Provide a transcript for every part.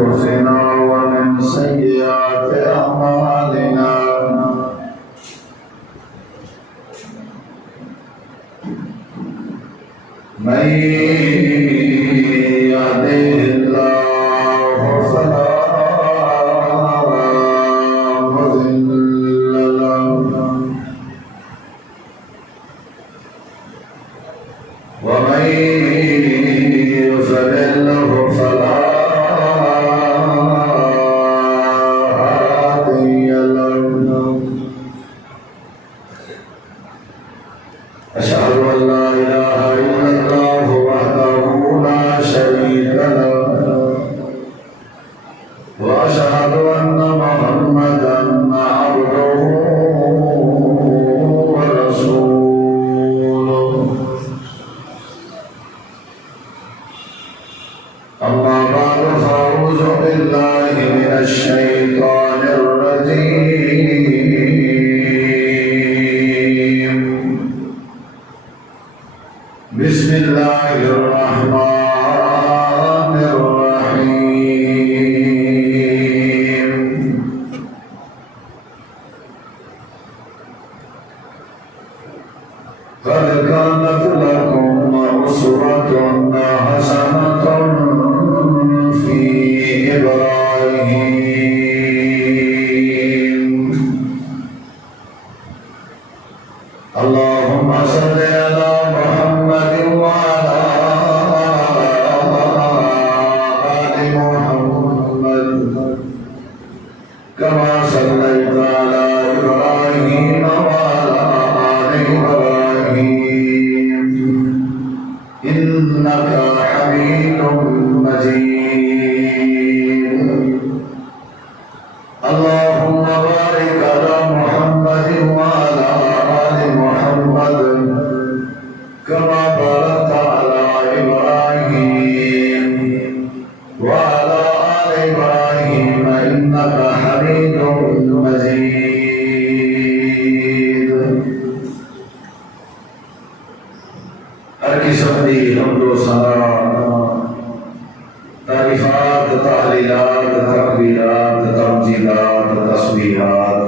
أنفسنا ومن سيئات أعمالنا من يهده الله فلا مضل له ومن يضلل فلا هادي له أشهد أن لا إله إلا الله وحده لا شريك له وأشهد أن محمدا عبده ورسوله أما بعد فأعوذ بالله من الشيطان الرجيم بسم الله الرحمن الرحيم قد كانت لكم أسوة حسنة في إبراهيم اللهم صل على محمد وعلى آل محمد كما صليت على إبراهيم وعلى آل إبراهيم إنك حميد مجيد اللهم بارك على محمد وعلى آل محمد كما باركت على إبراهيم وعلى آل إبراهيم إنك حميد مجيد ہر قسم کی حمد و ثنا تعریفات تحلیلات تکبیرات تمجیدات تسبیحات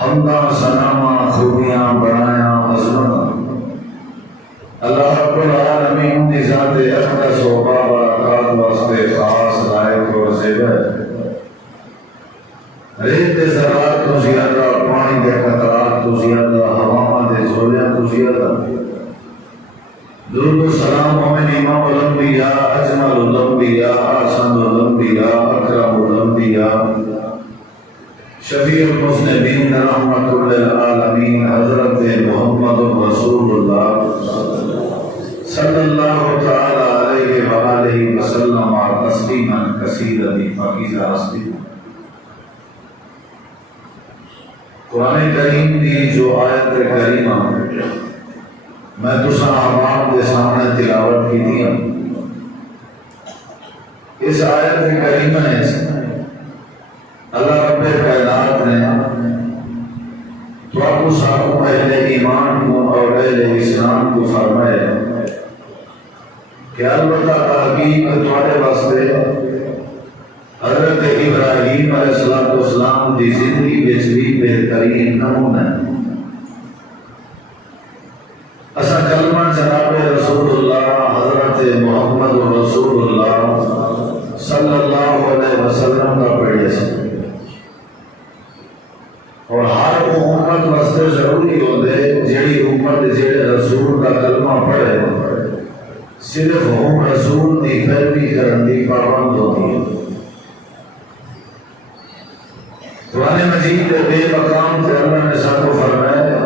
حمداں ثناواں خوبیاں بڑایاں عظمت اللہ رب العالمین کی ذات اقدس و بابرکات واسطے خاص لائق و زیبہ ریت دے ذرات تو زیادہ پانی دے قطرات تو زیادہ ہواواں دے زولیاں تو زیادہ درود و سلام مومن امام الانبیاء اجمل الانبیاء احسن الانبیاء اکرم الانبیاء شفیع المذنبین رحمت للعالمین حضرت محمد رسول اللہ صلی اللہ تعالی علیہ وآلہ وسلم تسلیما کثیرا پاکیزہ ہستی قرآن کریم کی جو آیت کریمہ میں دوسرا عوام کے سامنے تلاوت کی تھی اس آیت کریمہ نے اللہ رب کائنات نے تو آپ ساتھ اہل ایمان کو اور اہل اسلام کو فرمایا کہ البتہ تحقیق تھوڑے واسطے حضرت ابراہیم علیہ السلام کی زندگی وچ بھی بہترین نمونہ اسا کلمہ جناب رسول اللہ حضرت محمد رسول اللہ صلی اللہ علیہ وسلم کا پڑھے سے اور ہر امت واسطے ضروری ہوتے جیڑی امت جیڑے رسول کا کلمہ پڑھے صرف ہم رسول کی پیروی کرن دی پابند ہوتی ہے قرآن مجید کے بے مقام سے اللہ نے ساتھ فرمایا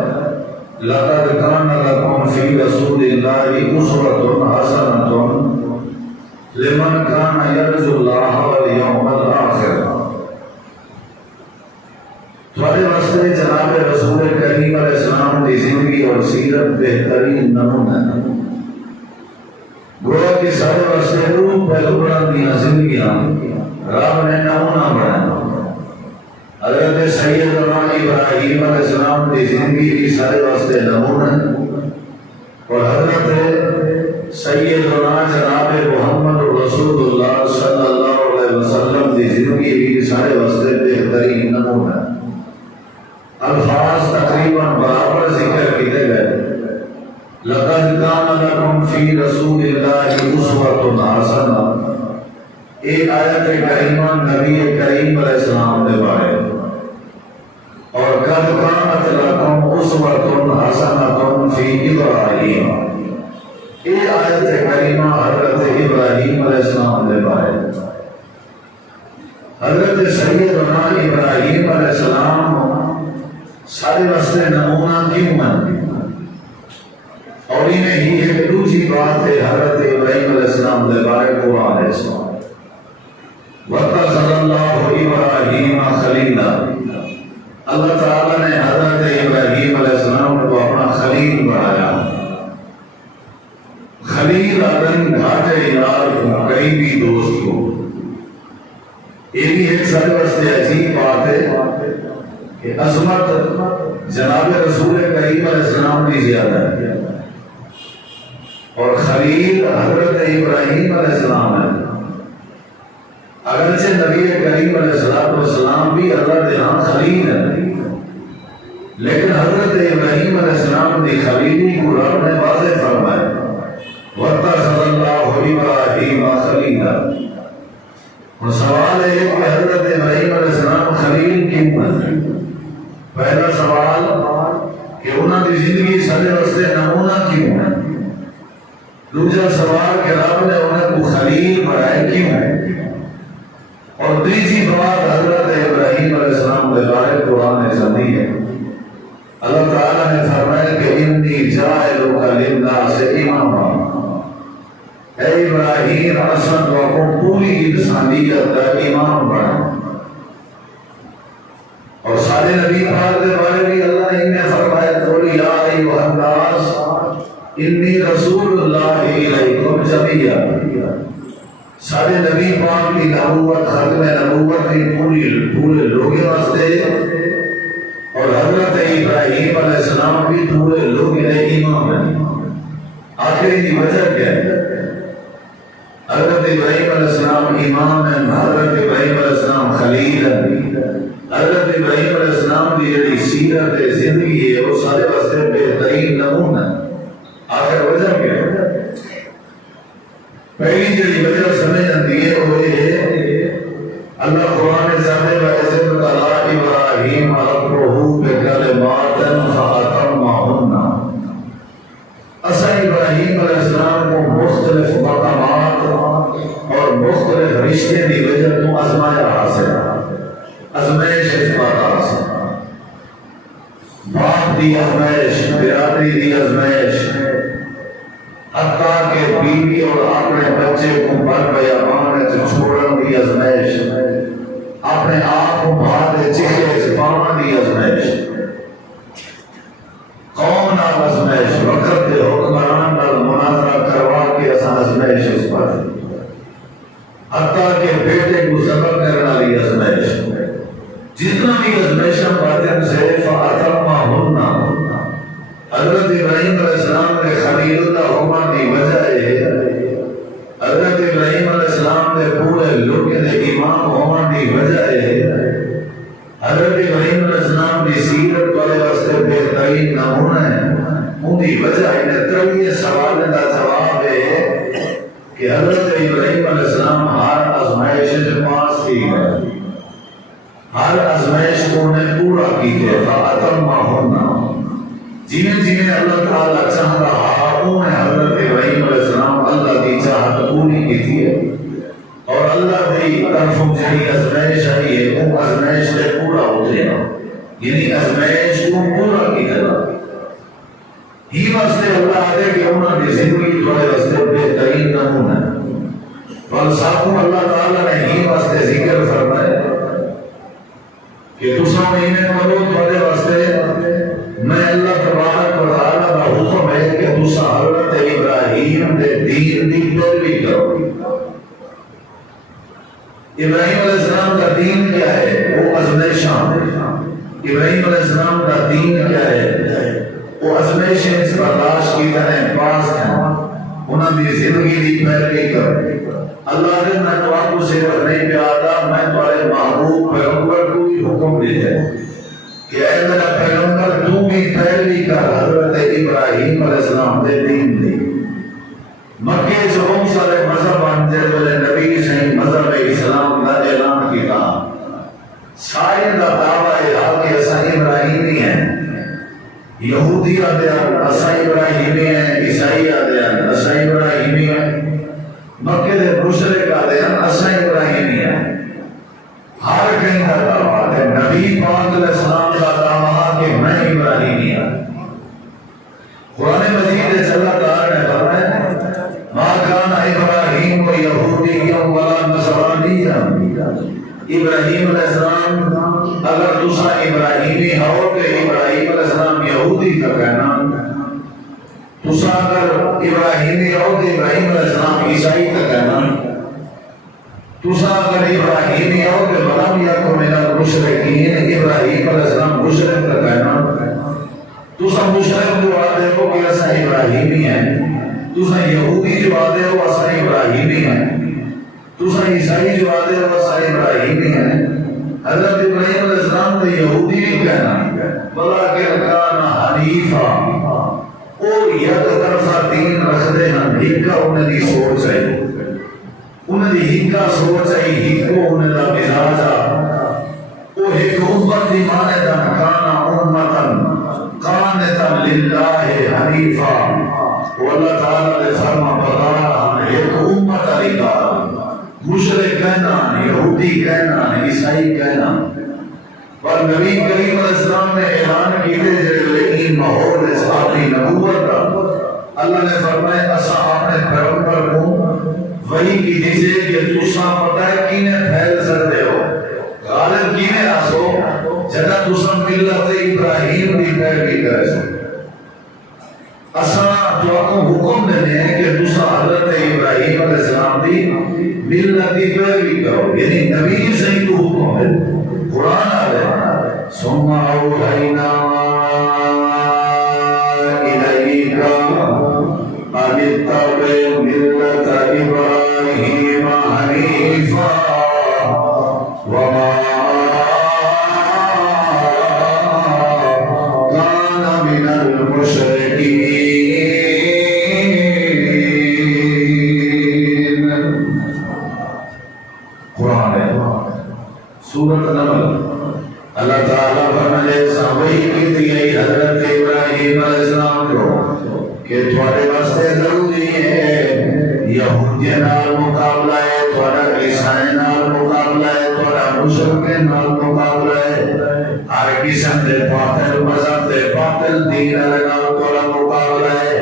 لقد كان لكم في رسول الله أسوة حسنة لمن كان يرجو الله واليوم الآخر تھوڑے واسطے جناب رسول کریم علیہ السلام کی زندگی اور سیرت بہترین نمونہ ہے گویا کہ سارے واسطے روح پیغمبران کی زندگیاں رب نے نمونہ بنایا حضرت سیدنا ابراہیم علیہ السلام کی زندگی کی سارے واسطے نمونہ اور حضرت سیدنا جناب محمد رسول اللہ صلی اللہ علیہ وسلم کی زندگی بھی سارے واسطے بہترین نمونہ ہے۔ الفاظ تقریباً برابر ذکر کیے گئے۔ لقد کان لکم فی رسول اللہ اسوۃ حسنہ، ایک آیت کریمہ نبی کریم علیہ السلام کے بارے، اور قد کانت لکم اسوۃ حسنہ فی ابراہیم، ایک آیت کریمہ حضرت ابراہیم علیہ السلام کے بارے۔ حضرت سیدنا ابراہیم علیہ السلام سارے واسطے نمونہ کیوں ہے؟ اور انہیں ہی ایک دوسری بات ہے حضرت ابراہیم علیہ السلام کے بارے قرآن ہے۔ وَاتَّخَذَ اللَّهُ إِبْرَاهِيمَ خَلِيلًا، اللہ تعالیٰ نے حضرت ابراہیم علیہ السلام کو اپنا خلیل بنایا۔ خلیل آدم گھاٹے یار قریبی دوست کو، یہ بھی ایک سارے واسطے عجیب بات ہے کہ عظمت جناب رسول کریم علیہ السلام کی زیادہ ہے، اور خلیل حضرت ابراہیم علیہ السلام ہے۔ اگرچہ نبی کریم علیہ السلام بھی اللہ کے ہاں خلیل ہے، لیکن حضرت ابراہیم علیہ السلام کی خلیلی کو رب نے واضح فرمایا، وَاتَّخَذَ اللَّهُ إِبْرَاهِيمَ خَلِيلًا۔ اور سوال ہے کہ حضرت ابراہیم علیہ السلام خلیل کیوں ہے؟ پہلا سوال کہ انہوں کی زندگی سارے واسطے نمونہ کیوں ہے؟ دوسرا سوال کہ رب نے انہیں کو خلیل بنایا کیوں ہے؟ اور تیسری بات حضرت ابراہیم علیہ السلام کے بارے قرآن نے سنی ہے۔ اللہ تعالیٰ نے فرمایا کہ انی جاعلک للناس اماما، اے ابراہیم حسن کو پوری انسانیت کا امام بنا۔ اور سارے نبی پاک کے بارے بھی اللہ نے انہیں فرمایا قل یا ایھا الناس انی رسول اللہ الیکم جمیعا۔ سارے نبی پاک کی نبوت ختم نبوت کی پورے لوگوں واسطے، اور حضرت ابراہیم علیہ السلام بھی پورے لوگوں کے امام ہیں۔ آخر کی وجہ کیا ہے؟ حضرت ابراہیم علیہ السلام امام ہیں، حضرت ابراہیم علیہ السلام خلیل ہیں، حضرت ابراہیم علیہ السلام کی جڑی سیرت زندگی ہے وہ سارے واسطے بہترین نمونہ ہے۔ آخر وجہ کیا ہے؟ پہلی جڑی وجہ سمجھ آتی ہے وہ یہ ہے اللہ قرآن جانے ویسے بتلا ابراہیم ربہ بکلمات فاتمہن، اصل ابراہیم علیہ السلام کو مختلف مقامات اور مختلف رشتے کی وجہ تو آزمایا حاصل، ازمائش اس بات حاصل، باپ دی ازمائش، برادری دی ازمائش، حتیٰ کہ بیوی اور اپنے بچے کو بر بیابان چھوڑن دی ازمائش، اپنے آپ کو بھاگ چہرے سے پاؤں دی ازمائش، قوم نال ازمائش، وقت دے حکمران نال مناظرہ کروا کے اساں ازمائش اس پر، حتیٰ کہ بیٹے کو ذبح کرنے والی ازمائش، جتنا بھی ازمائشاں باطن سے فاتمہن، حضرت ابراہیم علیہ السلام کے خلیل اللہ ہونے کی وجہ ہے، حضرت ابراہیم علیہ السلام کے پورے لوگ کے امام ہونے کی وجہ ہے، حضرت ابراہیم علیہ السلام کی سیرت والے واسطے بہترین نمونہ ہے، ان کی وجہ انہیں ترویہ سوال کا جواب ہے کہ حضرت ابراہیم علیہ السلام ہر آزمائش سے پاس کی گئے، ہر آزمائش کو انہیں پورا کیتے، فاتمہن، جنہیں جنہیں اللہ تعالیٰ چاہ رہا انہیں حضرت ابراہیم علیہ السلام اللہ کی چاہت پوری کی تھی ہے، اور اللہ کی طرفوں جنہی ازمائش آئی ہے وہ ازمائش سے پورا اترے گا، یعنی ازمائش کو پورا کی طرح ہی واسطے اللہ آدھے کہ انہوں نے زندگی تھوڑے واسطے بہترین نمونہ ہے۔ فلسافوں اللہ تعالیٰ نے ہی واسطے ذکر فرمائے کہ تساں انہیں کرو تھوڑے واسطے میں اللہ تبارک و تعالیٰ کا حکم ہے کہ تساں حضرت ابراہیم دے دین دی پیروی کرو۔ ابراہیم علیہ السلام کا دین کیا ہے؟ وہ ازمائشاں۔ ابراہیم علیہ السلام کا دین کیا ہے؟ وہ ازمائشیں اس برداشت کی طرح پاس ہیں، انہوں نے زندگی دی پیروی کرو۔ اللہ نے میں تو آپ کو صرف نہیں پہ آتا، میں تمہارے محبوب پیغمبر کو بھی حکم دیتے کہ اے میرا پیغمبر تو بھی پیروی کر حضرت ابراہیم علیہ السلام دے دین دی۔ مکے سے بہت سارے مذہب آنتے بولے نبی سے مذہب اسلام کا اعلان کیا، سارے کا دعویٰ ہے کہ اساں ابراہیمی ہیں، یہودی آدھے اساں ابراہیمی ہیں، عیسائی آدھے اساں ابراہیمی ہیں، مکے دے مشرک آدھے اساں ابراہیمی ہیں۔ ہر کہیں کا دعویٰ ہے، نبی پاک علیہ السلام کا دعویٰ کہ میں ابراہیمی ہوں۔ قرآن مجید سے اللہ تعالیٰ نے فرمایا ما کان ابراہیم یہودیا ولا نصرانیا، ابراہیم علیہ السلام اگر تسا ابراہیمی ہو کہ ابراہیم علیہ السلام یہودی کا کہنا، تسا اگر ابراہیمی ہو کہ ابراہیم علیہ السلام عیسائی کا کہنا، تسا اگر ابراہیمی ہو کہ ولم یکن من المشرکین، ابراہیم علیہ السلام مشرک کا کہنا، تسا مشرک جو آدھے ہو کہ اسا ابراہیمی ہیں، تسا یہودی جو آدھے ہو اسا ابراہیمی ہیں، تسا عیسائی جو آدھے ہو اسا ابراہیمی ہیں۔ حضرت ابراہیم علیہ السلام تو یہودی بھی کہنا بلکہ کان حنیفا، اور یک طرفہ دین رکھتے ہیں، ہکا انہیں دی سوچ ہے، انہیں دی ہکا سوچ ہے، ہکو انہیں دا مزاج ہے، وہ ایک امت دی مانے دا کانا امتن قانتا للہ حنیفا، وہ اللہ تعالیٰ نے فرما بردار ایک امت علی کا، مشرک کہنا، یہودی کہنا، عیسائی کہنا۔ اور نبی کریم علیہ السلام نے اعلان کیتے جڑے ماحول اس اپنی نبوت کا، اللہ نے فرمایا اسا اپنے پیغمبر کو وحی کی دیجئے کہ تسا پتہ ہے کینے پھیل سکتے ہو، غالب کینے آسو جگہ تسا ملت ابراہیم دی پیروی کرے سو۔ اسا جو آپ کو حکم دینے ہیں کہ تسا حضرت ابراہیم علیہ السلام دی ملت دی پیروی کرو، یعنی نبی سے ہی تو حکم ہے۔ قرآن آلے ثم اوحینا الیک ان اتبع ملت ابراہیم حنیفا وما کان من المشرکین۔ قرآن ہے سورۃ نمل، اللہ تعالیٰ فرمائے سامعی کی دیئے حضرت ابراہیم علیہ السلام کو کہ تھوڑے واسطے ضروری ہے یہودی نال مقابلہ ہے، تھوڑا عیسائی نال مقابلہ ہے، تھوڑا مشرک نال مقابلہ ہے، ہر قسم دے باطل مذہب دے باطل دین نال تھوڑا مقابلہ ہے۔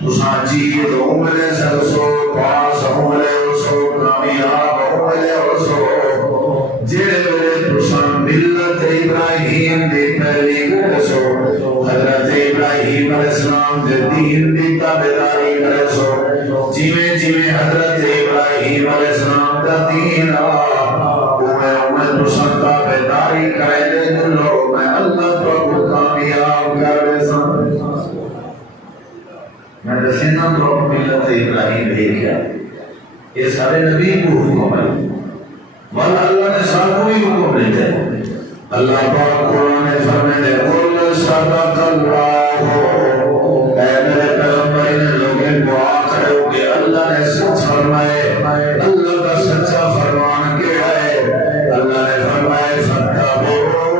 تساں جیت عمرے سرسو پاس عمرے اسو کامیاب عمرے اسو جڑے ویلے تساں ملت ابراہیم دی پیروی کرسو، حضرت ابراہیم علیہ السلام دے دین دی تابعداری کرسو، جیویں جیویں حضرت ابراہیم علیہ السلام دا دین اوے تساں تابعداری کرے دے لو، میں اللہ تو کامیاب کر دے سا۔ میں دسینا تو ملت ابراہیم دیکھا، یہ سارے نبی کو حکم ہے، والا اللہ نے ساتھ کوئی حکم نہیں دے۔ اللہ پاک قرآن فرمائے قل صدق اللہ، اے میرے پیغمبر نے لوگوں کو آخر ہو کہ اللہ نے سچ فرمائے، اللہ کا سچا فرمان کیا ہے؟ اللہ نے فرمائے فاتبعوا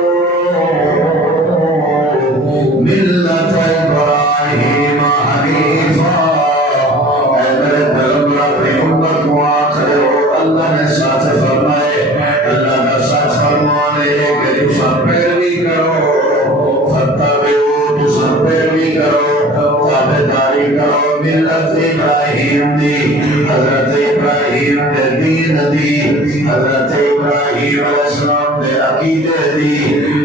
ملت ابراہیم حنیفا، اے میرے پیغمبر اپنی امت کو آخر ہو، اللہ نے سچ فرمائے، اللہ کا سچ فرمان ہے کہ تسا پیروی کرو، فتبعوا تسا پیروی کرو، تابعداری کرو ملت ابراہیم دی، حضرت ابراہیم دے دین دی، حضرت ابراہیم علیہ السلام دے عقیدے دی،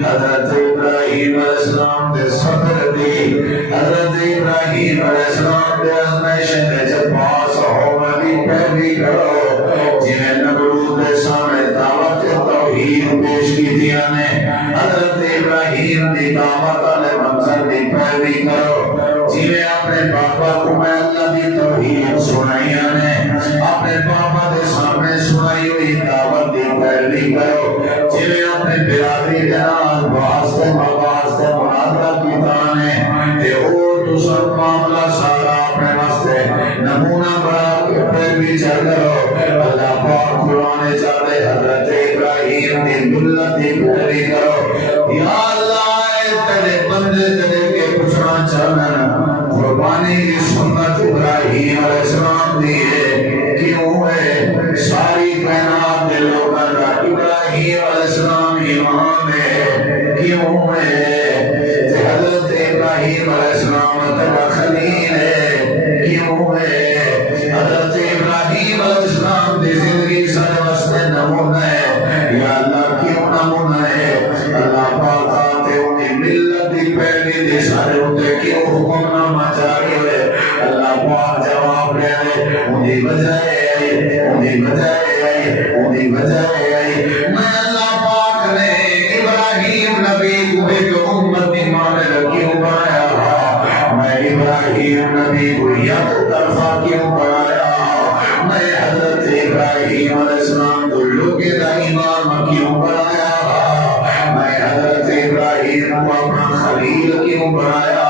حضرت ابراہیم علیہ السلام دے صبر دی، حضرت ابراہیم علیہ السلام دے ازمائشیں دے جب پاس ہو میں بھی پیروی کرو، جنہیں نبرود دے سامنے دعوت توحید پیش کی دیا نے، حضرت ابراہیم دی دعوت والے منظر دی پیروی کرو، جنہیں اپنے باپا کو میں اللہ دی توحید سنائیاں نے، اپنے باپا دے امام ہے کیوں ہے حضرت ابراہیم علیہ السلام تیرا خلیل ہے کیوں ہے حضرت ابراہیم علیہ السلام دی زندگی سارے واسطے نمونہ ہے یا اللہ کیوں نمونہ ہے اللہ پاک آتے انہیں ملت دی پیروی دی سارے ہوتے کیوں حکم نامہ جاری ہوئے اللہ پاک جواب لے انہیں بجائے انہیں بجائے میں اللہ پاک نے ابراہیم نبی کو ایک امت ایمان کیوں بنایا میں ابراہیم نبی کو یک طرفہ کیوں بنایا میں حضرت ابراہیم علیہ السلام کو لوگے دا امام کیوں بنایا میں حضرت ابراہیم کو اپنا خلیل کیوں بنایا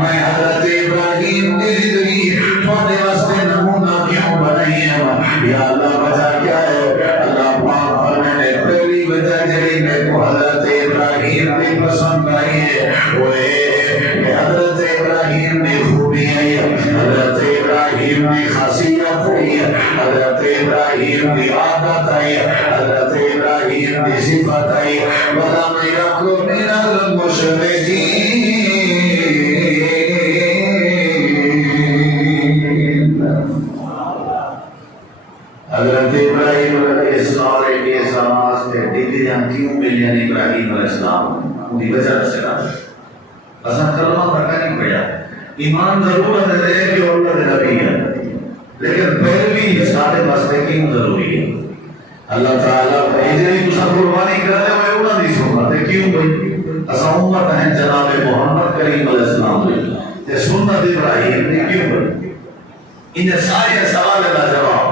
میں حضرت ابراہیم کی زندگی تھوڑے واسطے نمونہ کیوں بنائی ہے یا اللہ وجہ کیا ہے اللہ پاک فرمانے پہلی وجہ جڑی میں کو حضرت ابراہیم کی پسند آئی ہے وہ ہے حضرت ابراہیم کی خوبی ہے حضرت ابراہیم کی خاصیت ہے حضرت ابراہیم کی عادت ہے حضرت ابراہیم کی صفت ہے وَلَمْ يَكُنْ مِنَ الْمُشْرِكِينَ حضرت ابراہیم علیہ السلام کے سامنے سے ڈگریاں کیوں ملیں ابراہیم علیہ السلام انہی وجہ سے کہا اصلا کلمہ تک نہیں پڑھا ایمان ضرور ہے کہ اللہ نبی ہے لیکن پہلی سارے واسطے کیوں ضروری ہے اللہ تعالیٰ بھیجے تو سب قربانی کرنے میں انہوں نے سنت کیوں بھائی اصلا امت ہے جناب محمد کریم علیہ السلام تے سنت ابراہیم نے کیوں بھائی ان سارے سوال کا جواب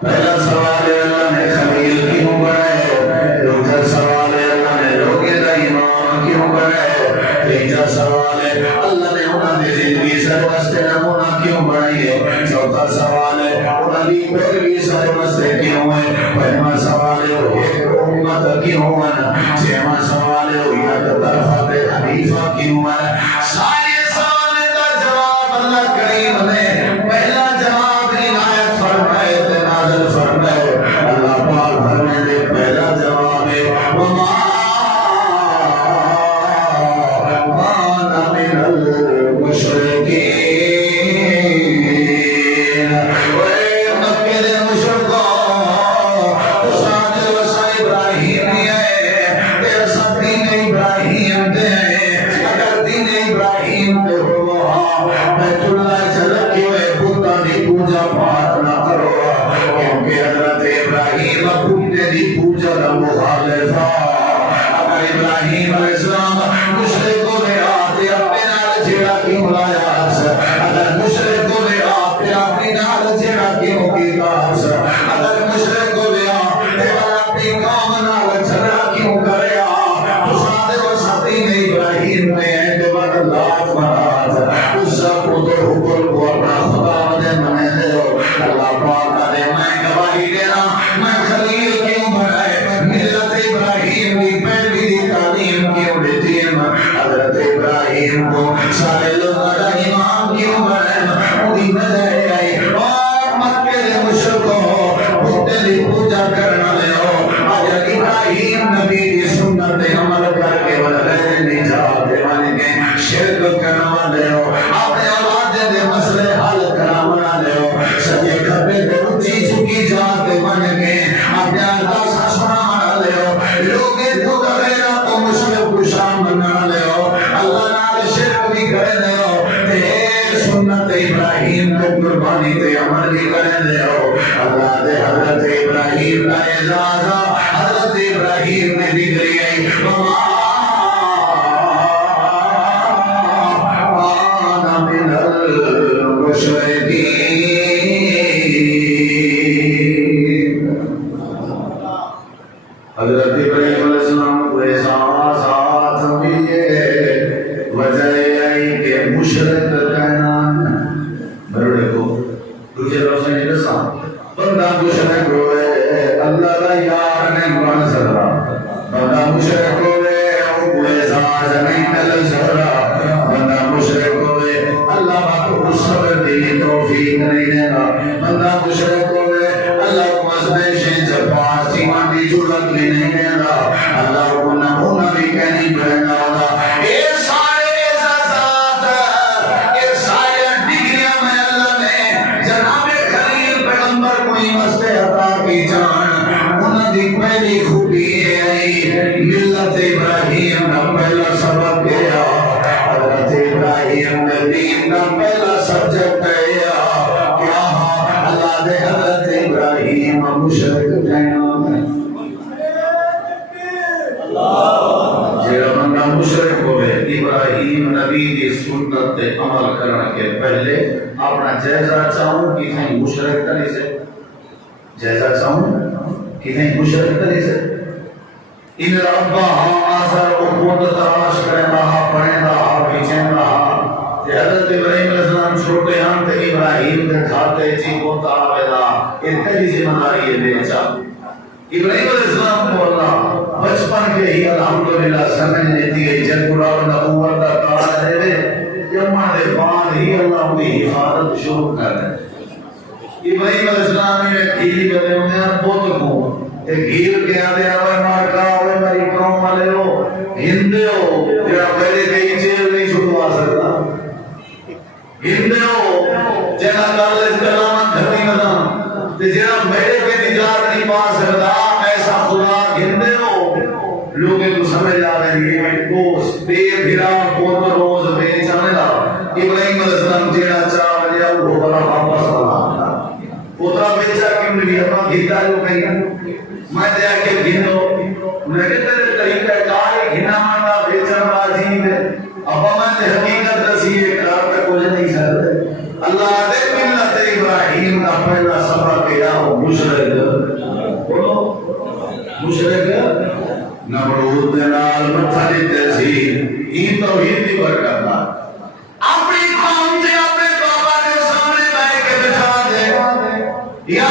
پہلا سوال ہے اللہ نے خلیل کیوں بنائے دوسرا سوال ہے اللہ نے لوگے دا امام کیوں بنائے تیسرا سوال ہے اللہ نے انہوں نے زندگی سر واسطے نمونہ کیوں بنائی ہے چوتھا سوال ہے انہوں نے پیروی سر واسطے کیوں ہے پنجواں سوال ہے ایک امت کیوں ہے چھواں سوال ہے یک طرفہ حنیفہ کیوں ہے سارے سوال کا جواب اللہ کریم نے پہلا جواب عنایت فرمائے تے نازل فرمائے اللہ پاک فرمائے پہلا جواب ہے وما انا من المشرکین اے مکے دے مشرکو ساجد وسا ابراہیم ہے تیرا سب دین ابراہیم دے اگر دین ابراہیم دے ہوا بیت اللہ چلکی ہوئے بتا دی پوجا پاٹ نہ کرو کیونکہ حضرت ابراہیم بھوٹے دی پوجا دا مخالفہ اگر ابراہیم علیہ السلام مشرکوں نے آتے اپنے نال جیڑا کیوں لایا اگر مشرکوں نے آتے اپنی نال جیڑا کیوں کیتا اگر مشرکوں نے آتے اپنی قوم نال جھگڑا کیوں کریا تو سادے و ساتین ابراہیم نے اہد وقت لات مرات اس کو تو حکم کو اپنا خدا دے منے دے اللہ پاک دے میں گواہی دینا میں خلیل کیوں بنائے ملت ابراہیم کی پیروی دی تعلیم کیوں دیتی حضرت ابراہیم کو سارے لوگ امام کیوں بنائے انہی وجہ آئی اور مکے دے مشرکوں بھوٹے دی پوجا کرنا لے ہو آج ابراہیم نبی دی سنت عمل کر کے غیر نجات بن کے شرک کرنا لے ہو اپنے اولاد دے مسئلے حل کرنا لے ہو سجے کھبے تے اونچی جھکی جات بن کے اپنے اللہ سنا لے ہو لوگے تو غیر کو مشرک کو شام بنا لے ہو اللہ نال شرک بھی کرے لے ہو تے سنت ابراہیم کو قربانی تے عمل بھی کرے لے ہو اللہ دے حضرت ابراہیم کا اعزاز حضرت ابراہیم نے بھی کری ہے انا من المشرکین حضرت ابراہیم علیہ السلام کو احساسات ہوئے وجہ ہے کہ مشرک کائنات بڑے کو دوسرے لفظ میں دسا بندہ مشرک ہوئے اللہ کا یار نہیں بن سکتا بندہ مشرک ہوئے وہ احساس نہیں مل سکتا بندہ مشرک ہوئے اللہ کو صبر دی توفیق نہیں دینا بندہ مشرک ہوئے اللہ کو مزدش جب پاس ایمان دی جرت بھی نہیں دینا اللہ کو نمون جیسا چاہوں کتنے مشرک کری سے جیسا چاہوں کتنے مشرک کری سے ان ربا آثر کو خود تراش کریں رہا پڑھیں رہا بیچیں رہا حضرت ابراہیم علیہ السلام چھوٹے ہم تے ابراہیم دے کھاتے چی کو تاویلا اتنی ذمہ داری ہے بیچا ابراہیم علیہ السلام کو اللہ بچپن کے ہی الحمدللہ سمجھ لیتی ہے جن کو رب نبوت کا کار دے دے جمعہ دے بعد ہی اللہ کی حفاظت شروع کر دے ابراہیم علیہ السلام نے کھیلی بدے انہیں بہت کو گھیر کے آدھے آوے مارکا ہوئے میری قوم والے ہو ہندے ہو جڑا پہلے کئی چیز نہیں چھٹوا سکتا ہندے ہو جنا کالج کلام گھٹی مدام جنا میرے پہ نجات نہیں پا سکتا ایسا خدا ہندے ہو لوگوں کو سمجھ آ رہی ہے کو بے بھرا پوت روز بے چاندہ ابراہیم علیہ السلام جیڑا چاہ بجیا وہ بڑا واپس آنا پوترا بیچا کیوں نہیں اپنا گھیتا جو کہیں میں دیا کہ گھنو میں کہتے ہیں طریقہ کار گھنا مانتا بیچن بازی ہے ابا میں نے حقیقت دسی ہے کار پہ کچھ نہیں سکتے اللہ دے ملت ابراہیم کا پہلا سبق کیا وہ مشرک بولو مشرک نمرود نال متھا دیتے سی یہ توحید دی برکت ہے اپنی قوم سے اپنے بابا کے سامنے بیٹھ کے بٹھا دے یا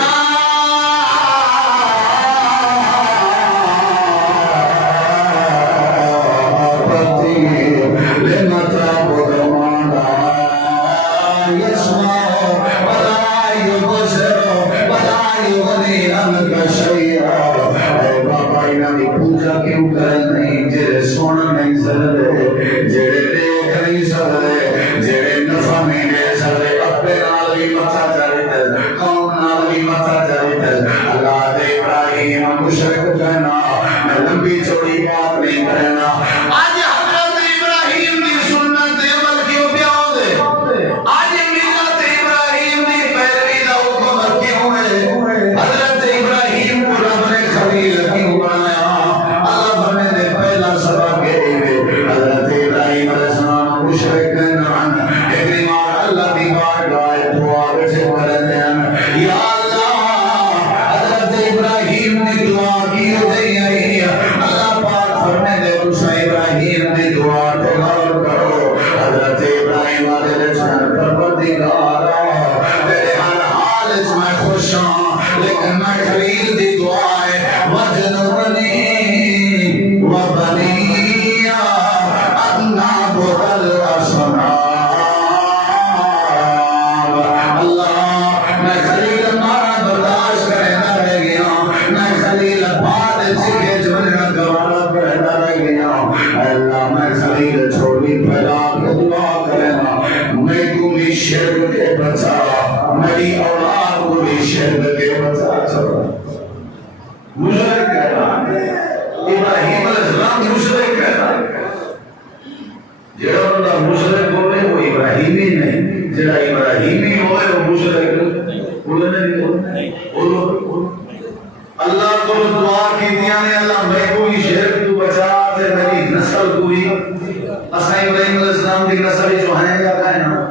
اللہ کو دعا کی دیا نے اللہ میں کوئی شرک تو بچا تے میری نسل کوئی اسائی ابراہیم علیہ السلام کی نسل جو ہیں یا کہیں نا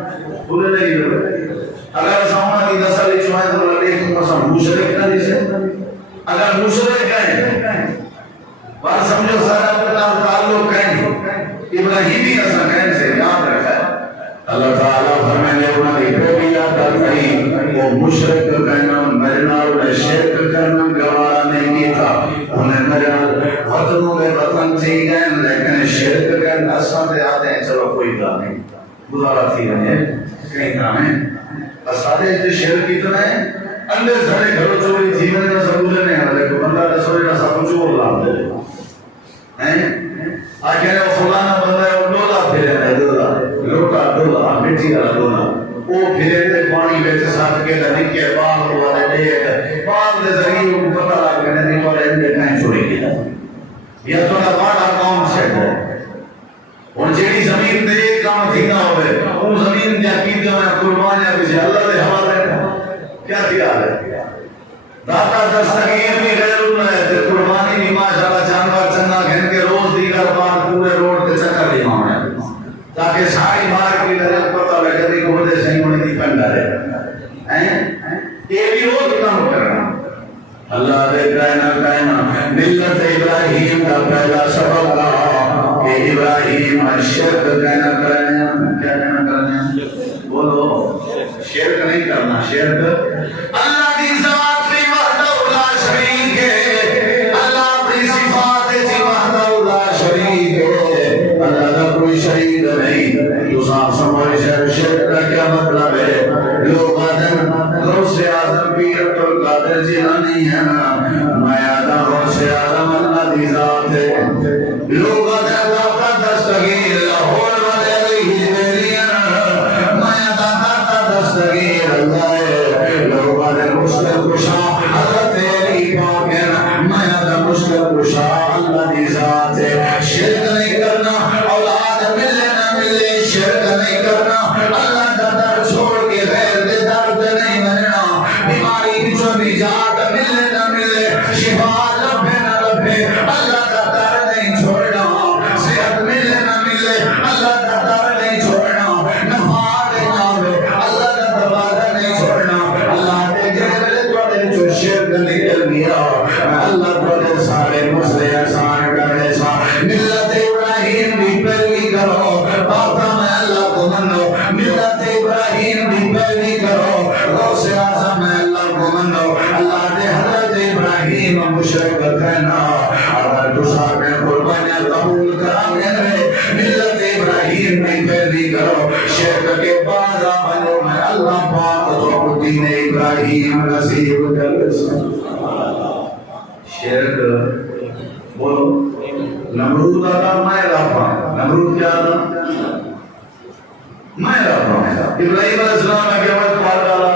بولے نہیں اگر سامنا کی نسل جو ہیں تو اللہ کو مسا مشرک نہ جسے اگر مشرک ہیں بات سمجھو سارا اپنا تعلق کہیں ابراہیمی نسل کہیں سے یاد رکھا ہے اللہ تعالیٰ فرمانے انہوں نے پیڑیا کرنی وہ مشرک کرنا مرنا انہیں شرک کرنا گوارا نہیں کی تھا انہیں مرنا وطنوں میں وطن تھی گئے لیکن شرک کرنا ساتھ آتے ہیں چلو کوئی بات نہیں گزارا تھی رہے کہیں کام ہے اسادے جو شرک اتنا ہے اندر سارے گھروں چوری تھی میں نے سب بولے نہیں آنے کو بندہ رسولی نہ سب چور لام دے آج کہنے وہ فلانا بندہ ہے وہ ڈولا پھرے ہے لوٹا ڈولا مٹی کا ڈولا وہ پھرے تھے پانی بیچ ساتھ کے نکے بال ہوا دے بال دے ذریعے کو پتہ لگ گیا نہیں تو اندے کہیں چھوڑی گیا یہ تو نہ بڑا کام سیٹ ہے اور جیڑی زمین دے کام تھی نہ ہوئے وہ زمین جا کی دیا میں قربان یا کسی اللہ دے حوالے کیا خیال ہے داتا دا اللہ دے کہنا ملت ابراہیم کا پہلا سبق کہ ابراہیم شرک کہنا کرنا، کیا کہنا کرنا؟ بولو شرک نہیں کرنا، شرک اللہ کی ذات میں وحدہ لا شریک ہے، اللہ کی صفات میں وحدہ لا شریک ہے، اللہ کا کوئی شریک نہیں۔ تو صاحب سمجھ شرک کا کیا مطلب ہے؟ لوگ غوث اعظم پیر عبد القادر جیلانی ہے نا، میں آدھا غوث اعظم اللہ کی ذات ہے، لوگ اللہ کا دستگیر لاہور والے علیہ میریاں، میں آدھا دستگیر اللہ ہے، لوگ آدھے مشکل کشا حضرت علی پاک ہے، میں آدھا مشکل کشا اللہ کی ذات ہے۔ شرک نہیں کرنا، اولاد ملے نہ ملے شرک نہیں کرنا، اللہ کا در چھوڑ کے غیر دے درد نہیں بننا، بیماری جو نجات ملے نہ ملے شفا لبے نہ لبے اللہ کا در نہیں چھوڑنا، صحت ملے نہ ملے اللہ کا در نہیں چھوڑنا، نفع دینا ہو اللہ کا دروازہ نہیں چھوڑنا، اللہ دے جلے توڑے جو شرک نکل گیا اللہ توڑے سارے مسئلے آسان کرنے سا۔ ملت ابراہیم بھی پیروی کرو، باتا میں اللہ کو منو، ملت ابراہیم بھی پیروی کرو، غوث اعظم میں اللہ کو منو، اللہ دے حضرت ابراہیم مشرک کہنا، اگر دوسرا میں قربانیاں قبول کرا گے ملت ابراہیم بھی پیروی کرو، شرک کے بعد بنو میں اللہ پاک تو دین ابراہیم نصیب کر سا۔ شرک بولو نمرود آتا میں رابا، نمرود کیا آتا میں رابا، ابراہیم علیہ السلام نے کیا بات ڈالا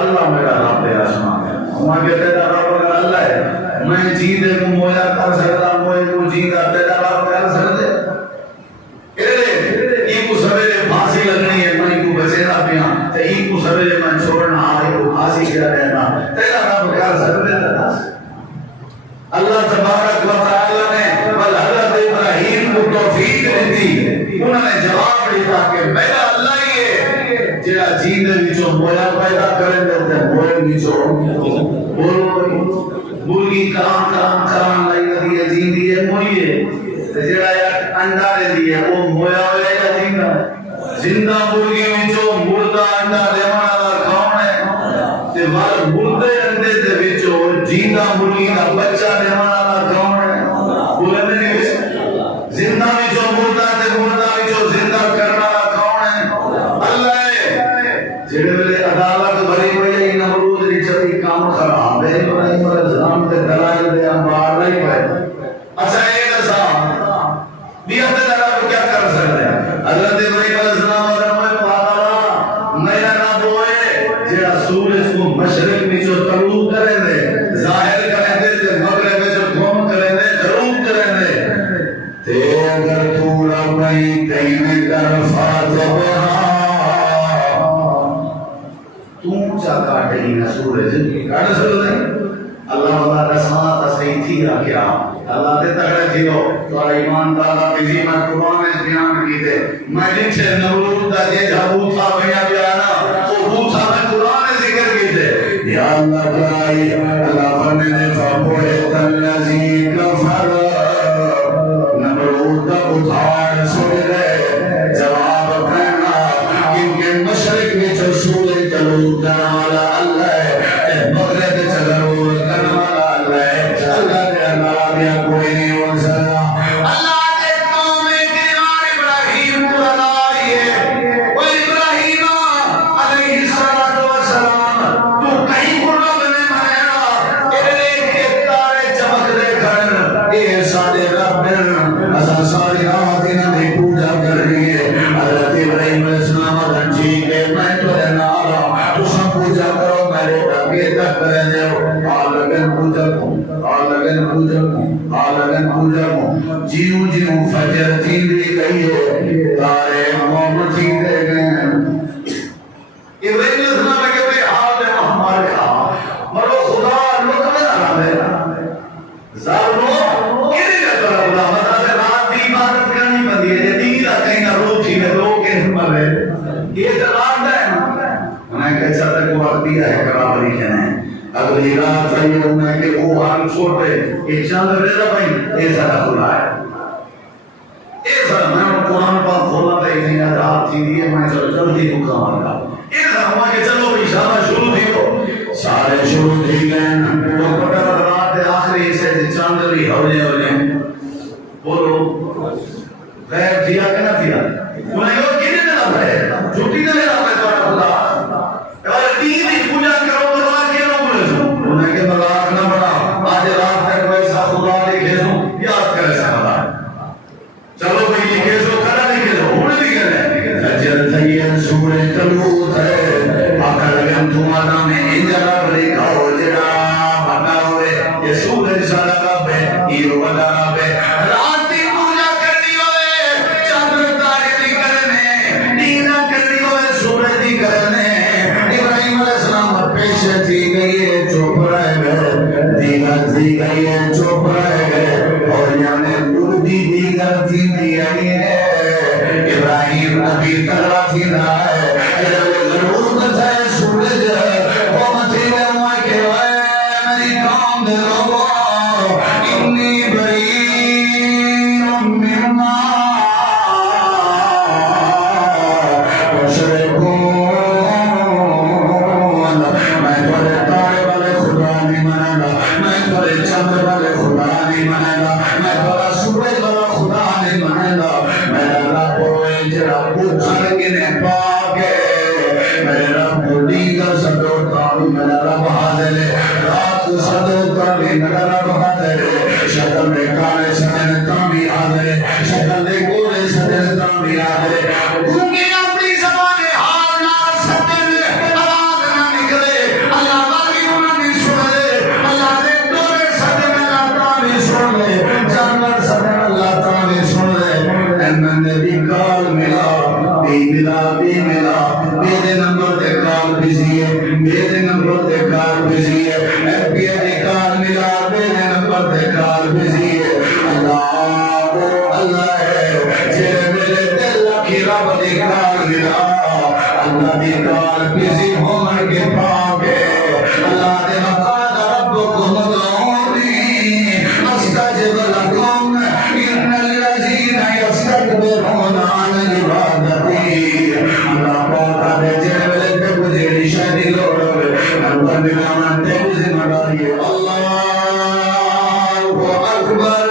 اللہ میرا رب ہے آسمان ہے، وہاں کہتے تھا رب اگر اللہ ہے میں جیدے کو مویا کر سکتا، موئے کو جیدہ تیرا رب کر سکتے، یہ کو سویرے پھانسی لگنی ہے میں کو بچینا پیاں تو یہ کو سویرے میں چھوڑنا آئے کو پھانسی کیا رہنا، تیرا رب کر سکتے تھا۔ اللہ تبارک و تعالی نے بل حضرت ابراہیم کو توفیق دی، انہوں نے جواب دیا کہ میرا اللہ ہی ہے جڑا جیندے وچوں مویا پیدا کرے تے موئے وچوں بولو مرغی کام لائی ندی ہے جیندی ہے موئی ہے تے جڑا انڈا دیندی ہے وہ مویا ہوئے یا جیندا زندہ مرغی وچوں مردہ انڈا دیون والا کون ہے تے وال مردے انڈے دے وچوں جیندا مرغی دا بچہ دیون والا کون ہے؟ بولے نہیں زندہ وچوں مردہ تے مردہ وچوں زندہ کرنے والا کون ہے؟ اللہ ہے۔ جڑے ویلے عدالت بھری ہوئی ہے نمرود دی چوی کام خراب ہے، ابراہیم علیہ السلام تے دلائل دے انبار نہیں پائے۔ اچھا یہ دسا بھی اللہ تعالی کیا کر سکتے ہیں؟ حضرت ابراہیم علیہ السلام میرا رب ہوئے جڑا سورج کو مشرق وچوں طلوع کرے دے، ظاہر کرے دے تے مغرب وچوں گم کرے دے، غروب کرے دے تے اگر تو رب نہیں کہیں کر فاتحہ تو چا کاٹے ہی نہ سورج کاٹ سکتے اللہ اللہ رسمات صحیح تھی کیا اللہ دے تگڑے تھیو تو ایمان تعالیٰ کسی میں قرآن میں بیان کی دے میں جنچے نمرود دا جے جھابو تھا بھیا بیانا وہ بھو تھا میں قرآن ذکر کی دے یا اللہ برائی اللہ فرنے نے فَبُوِتَ الَّذِي كَفَرَ نمرود دا اتھار سن لے جواب کہنا کیونکہ مشرق میں جو سورج جلود کرنا والا اللہ ہے مغرب جلود کرنا والا اللہ ہے اللہ دے اللہ دے کوئی نہیں ہو سکتا اللہ دے قوم دیوار ابراہیم کو لگائی ہے وہ ابراہیم علیہ السلام تو کہیں پورا بنے مانا ایک تارے چمک دے کھڑن اے سارے رب اسا ساری رات انہوں نے پوجا کر رہی ہے حضرت ابراہیم علیہ السلام ٹھیک ہے میں تو نارا تو سب پوجا کرو میرے آگے تک کریں دے آلگن پوجا کو آلگن پوجا کو آلگن پوجا کو جیو جیو فجر تیندری گئی ہے تارے محمد تھی دے گئے ہیں ابراہیم علیہ السلام نے کہتے حال ہے ہمارے ہاں مرو خدا لوگ میں نہ رہے ظالموں کیلئے کرتا رہا اللہ مطلب رات دی عبادت کرنی بندی ہے دیدہ کہیں نہ رو تھی نہ رو کے مر رہے یہ جلال ہے انہیں کہا چاہتا ہے کہ وقت دیا ہے کرابری کہنے اگلی رات رہی انہیں کہ چھوڑ دے یہ چاند رہتا بھائی یہ سارا خدا ہے یہ سارا میں قرآن پاک کھولا تھا اتنی رات تھی دیئے میں سارا جلدی مکمل کا یہ سارا ہوا کہ چلو بھی شاہ شروع تھی ہو سارے شروع تھی گئے تو پتہ رات آخری سے چاند بھی ہولے بولو غیر دیا کہ نہ دیا انہیں یہ کہنے نہ ہے جھوٹی نہ لینا ہے تو خدا اگر دین کی پوجا کرو تو اللہ کیا نہ بولے سو انہیں کہ ملاک نہ بڑا آج رات تک ویسا خدا لکھے سو یاد کرے سا بڑا چلو بھئی لکھے سو کھڑا لکھے سو انہیں بھی کرے فجر تھین سورے کلوت ہے آکر گم تمہارا میں انجرہ لکھا ہو جڑا بھٹا ہوئے یہ سورے سارا رب ہے یہ بڑا رب ہے رات کی پوجا کرنی ہوئے چاندر تاریخی کرنے نینا کرنی ہوئے سورج دی کرنے ابراہیم علیہ السلام پیش تھی گئی ہے چوپ رہ گئے دیگر تھی گئی ہے چوپ رہ گئے اور یعنی اردی دیگر تھی گئی ہے ابراہیم نبی تلوہ تھی رہا ہے ضرور بتائے سورج وہ مطلب ہوا کہ میری قوم دے لوگوں انی بری مما تشرکون میں تھوڑے تارے والے خدا نہیں منانا میں تھوڑے چندر والے خدا نہیں منانا میں تھوڑا سورج والا خدا نہیں منانا میرا رب ہوئے جڑا پوچھا گنے پاکے میرے رب کو دیگر صدوتا میرا رب حاضر ہے رات صدوتا میرا رب حاضر ہے شکل میں کالے سدن تامی حاضر ہے شکل میں گولے سدن تامی حاضر ہے کیونکہ اپنی زبان حال نہ سدن آواز نہ نکلے اللہ باقی انہوں نے سن لے اللہ نے دورے سدن اللہ تامی سن لے جانور سدن اللہ تامی سن لے احمد نبی کال ملا بی ملا میرے نمبر دے کال بزی ہے میرے نمبر دے کال بزی ہے ایف پی دے کال ملا میرے نمبر دے کال بزی ہے اللہ ہے جے میرے دل کی رب دے کال ملا اللہ دے کال بزی ہونے کے پاکے اللہ دے مقاد ربکم ادعونی استجب لکم ان الذین یستکبرون عن عبادتی اللہ پاک دے جے پہ مجھے نشانی لوڑ اللہ بنانا تیز مداری اللہ اکبر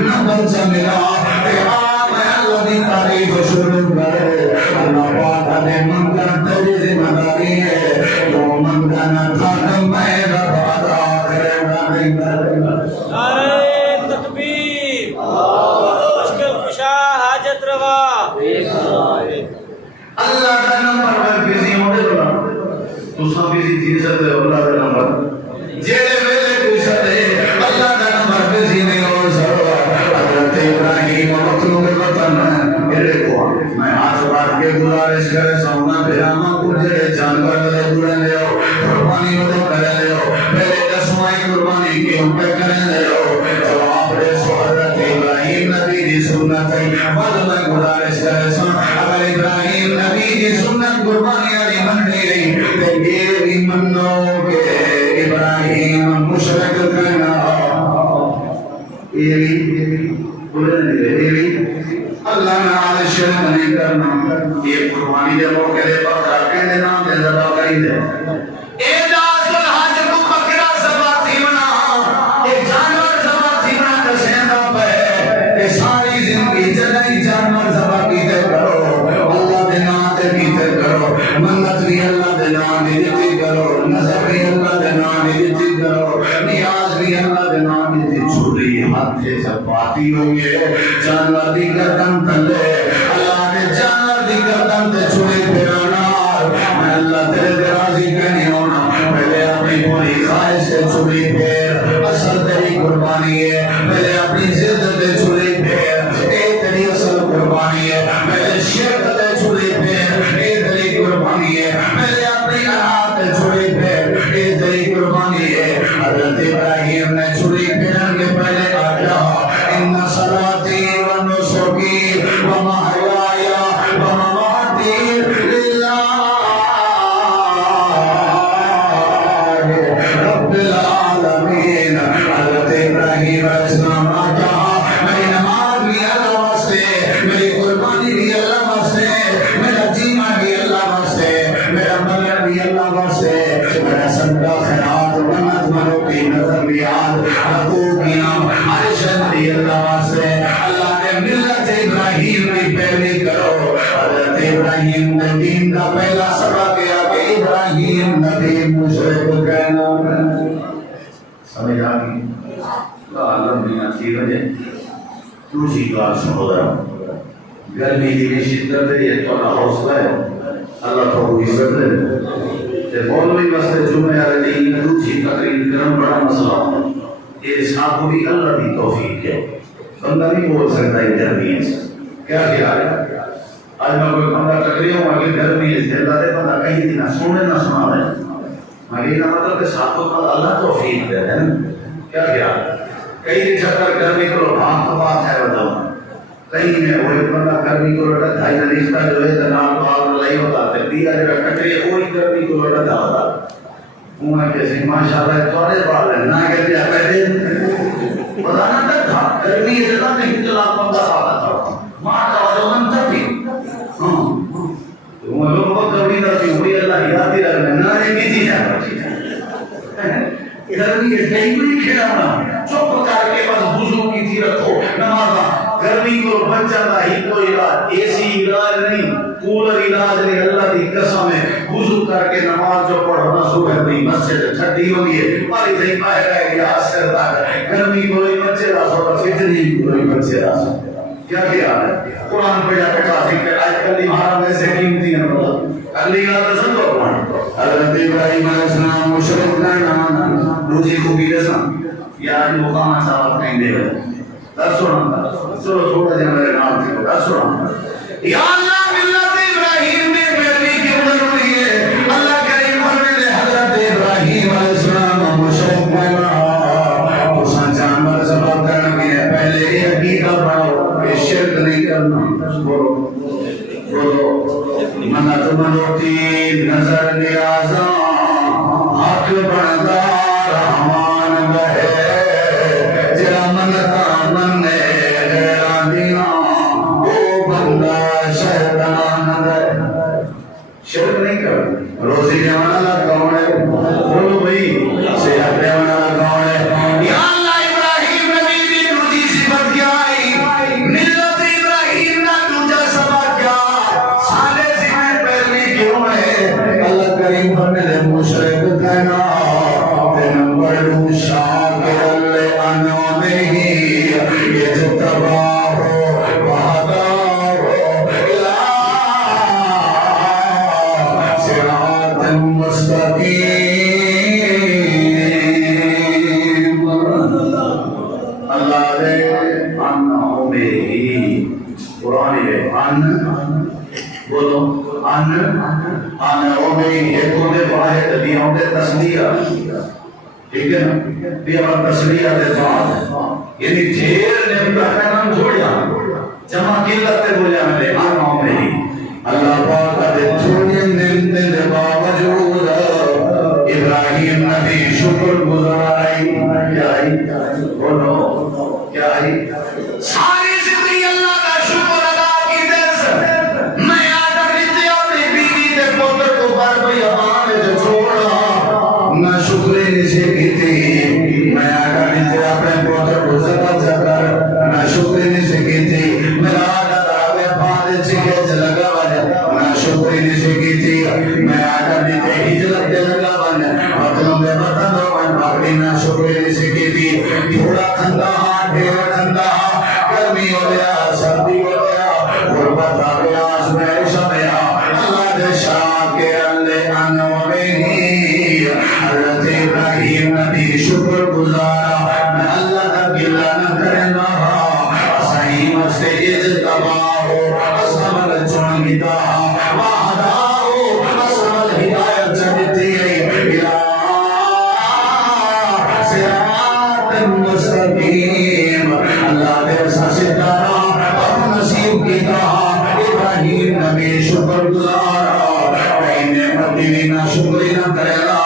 نبل سمنا قیام اللہ دی تعریف شروع کرے اللہ پاک دے منکر تیز مداری ہے تو منکر خاتم میں ربادا کرے نعرہ تکبیر مشکل کشا حاجت روا اللہ کا نمبر میں بیزی ہونے دلا تو سب بیزی تھی سکتے اللہ کا نمبر جیلے ویلے کوئی سکتے اللہ کا نمبر بیزی نہیں ہو سکتا حضرت ابراہیم مطلوب وطن میرے کو میں ہاتھ بات کے گزارش کرے سونا پیراما کجھے جانور لے گڑے لے ہو قربانی ہو کرے لے ہو پہلے دسوائی قربانی کی ہم پہ کرے لے ہو جواب رے سو حضرت ابراہیم نبی دی سنت ہے وقت میں گزارش کرے سن اگر ابراہیم نبی دی سنت قربانی علی من نہیں تے یہ بھی منو کہ ابراہیم مشرک کرنا یہ بولے نہیں اللہ نے آل شرک نہیں کرنا یہ قربانی دے موقع دے بکرا کہنے نام دے زبا کری دے اعجاز الحج کو بکرا زبا تھی منا ایک جانور زبا تھی منا کسیندہ پہ کہ ساری زندگی جنہی جانور زبا کیتے کرو اللہ دے نام دے کیتے کرو منت بھی اللہ دے نام دے دیتی کرو نظر بھی اللہ دے نام دے دیتی کرو نیاز بھی اللہ دے نام دے دیتی چھوڑی ہاتھے سے پاتی ہوئے جانور دی گردن تلے اللہ نے جانور دی گردن تے چھوڑے پھرانا میں اللہ تیرے درازی کے نہیں ہونا پہلے اپنی پوری خواہش سے چھوڑی پھر اصل تیری قربانی ہے پہلے اپنی ضد تے چھوڑی پھر اے تیری اصل قربانی ہے پہلے شرک تے چھوڑی پھر اے تیری قربانی ہے پہلے اپنی انات تے چھوڑی پھر اے تیری قربانی ہے حضرت ابراہیم نے چھوڑی پھرن کے پہلے آجا ان صلاتی و نسکی و محیایا و مماتی للہ رب العالمین حقوقیاں عرش دی اللہ سے اللہ نے ملت ابراہیم کی پیروی کرو. حضرت ابراہیم نے دین کا پہلا سبق کیا کہ ابراہیم نبی مشرک کہنا. سمجھ آ گئی؟ عالم میں کی وجہ دوسری بات سنو ذرا. گرمی کی شدت ہے یہ تھوڑا حوصلہ ہے اللہ تو عزت ہے. مولوی واسطے جمعے والے نہیں دوسری تقریر کرنا بڑا مسئلہ ہے. یہ ساتھ بھی اللہ کی توفیق ہے. بندہ نہیں بول سکتا ہے گرمی ہے کیا خیال ہے. آج میں کوئی بندہ تقریر ہوں کہ گرمی ہے زیادہ ہے بندہ کہیں بھی نہ سونے نہ سنا رہے مگر یہ مطلب کہ ساتھوں پر اللہ توفیق دے ہے کیا خیال ہے. کئی چکر گرمی کو بھاگ تو بات ہے بتاؤ کہیں میں وہ ایک بندہ گرمی کو لوٹا دھائی رشتہ جو ہے جناب بھاگ لڑائی ہوتا ہے دیا جو کٹری وہی گرمی کو لوٹا تھا ہوتا عمر کے سنگھ ماشاءاللہ تھوڑے بال ہے نہ کہتے ہیں پہلے بتانا تک تھا گرمی سے تھا نہیں چلا بندہ آتا تھا ماں کا وجہ تھا تھی عمر لوگ بہت گرمی نہ تھی ہوئی اللہ ہدایت رکھنے نہ ایک ہی چیز ہے گرمی کے کہیں بھی کھلانا چپ کر کے بس وضو کی تھی رکھو نماز گرمی کو بچ جاتا ہی کوئی علاج اے سی علاج نہیں کولر علاج نہیں اللہ کی قسم ہے وضو کر کے نماز جو پڑھنا صبح نہیں مسجد ٹھنڈی ہوگی ہے پاری نہیں پائے رہے گا اثر تک گرمی کو ہی بچے رہا سو فتنی کو ہی بچے رہا سو کیا خیال ہے. قرآن پہ جا کے کلاسک پہ آج کل ہمارا ویسے قیمتی ہے اگلی بات سن لو حضرت ابراہیم علیہ السلام مشرک کا نام دوسری خوبی دسا یار مقام صاحب کہیں دے دس سونا چلو تھوڑا جا میرے نام سے دس سونا یا اللہ ملت ابراہیم میں پیروی کیوں ضروری ہے. اللہ کریم فرماتے حضرت ابراہیم علیہ السلام مشرک کا تو سن جانور سبب کرنے کے پہلے یہ عقیدہ بناؤ کہ شرک نہیں کرنا. بولو بولو منت منوتی نظر نیازاں حق بندا رحمان بہے جرا منتا مننے غیران دینا وہ بندہ شیطان بہے. شرک نہیں کر روزی دینے والا کون ہے بولو بھائی صحت دینے والا کون ہے. یا اللہ ابراہیم نبی دی دوسری صفت کیا آئی ملت ابراہیم نہ دوسرا سبق کیا سارے سمیں پہلی کیوں ہے. اللہ کریم فرماتے مشرک کہنا نمبر دو شاکر لانعمہ یجتباہ وہداہ الی صراط مستقیم. اللہ دے انعمہ قرآن ہے ان بولو ان انعمہ یہ تو دے واحد دیوں دے تسلیہ ٹھیک ہے نا دیا تسلیہ دے بعد یعنی ڈھیر نعمت کا نام چھوڑیا جمع قلت تے بولیا میں انعمہ اللہ پاک دے چھوڑی نعمت دے باوجود ابراہیم نبی شکر گزارائی کیا آئی بولو کیا آئی ساری زندگی اللہ کا شکر ادا کی دس میں آدھا نیتے اپنی بیوی تے پوتر کو بار بھئی ہمارے جو چھوڑا نہ شکری سے کی تھی میں آدھا نیتے اپنے پوتر کو زبط زکر نہ شکری سے کی تھی میرا آدھا دعوے پاندے چکے جلگا بجا نہ شکری سے کی تھی میں آدھا نیتے ہجرت جلگا بجا مطلب میں بتا دو من باقی نہ شکری سے کی تھی تھوڑا کھندا ڈھیر کھندا گرمی ہو گیا سردی ہو گیا غربت آ گیا آزمائش آ گیا اللہ دے شاکر لانعمہ حضرت ابراہیم نبی شکر گزارا میں اللہ کا گلہ نہ کریں گا صحیح مسئلے اجتباہ ہو اسمل چون گتا وعدہ ہو اسمل ہدایت جنتی ہے صراط مستقیم. اللہ دے ساسدارا اور نصیب کی کہا ابراہیم نبی شکر گزارا کئی نعمتی بھی نہ شکری نہ کریلا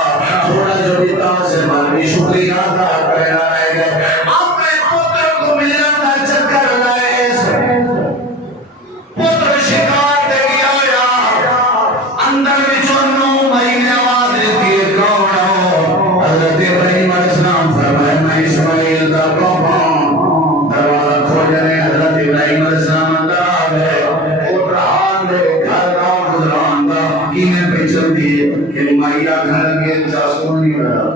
تھوڑا جو دیتا سے مالوی شکری نہ کریلا رہ گئے اپنے پتر کو ملنا کا چکر لائے پتر شکار دے گیا یا اندر میں چونو مہینے آواز دیتی ہے کون ہو حضرت ابراہیم علیہ السلام فرمائے میں اسماعیل پاپا دروازہ کھولنے حضرت ابراہیم علیہ السلام اندر آ گئے اور رہان دے گھر راہ گزران دا کینے پہ چل دیے کہ مائیا گھر کے چاسکوں نہیں رہا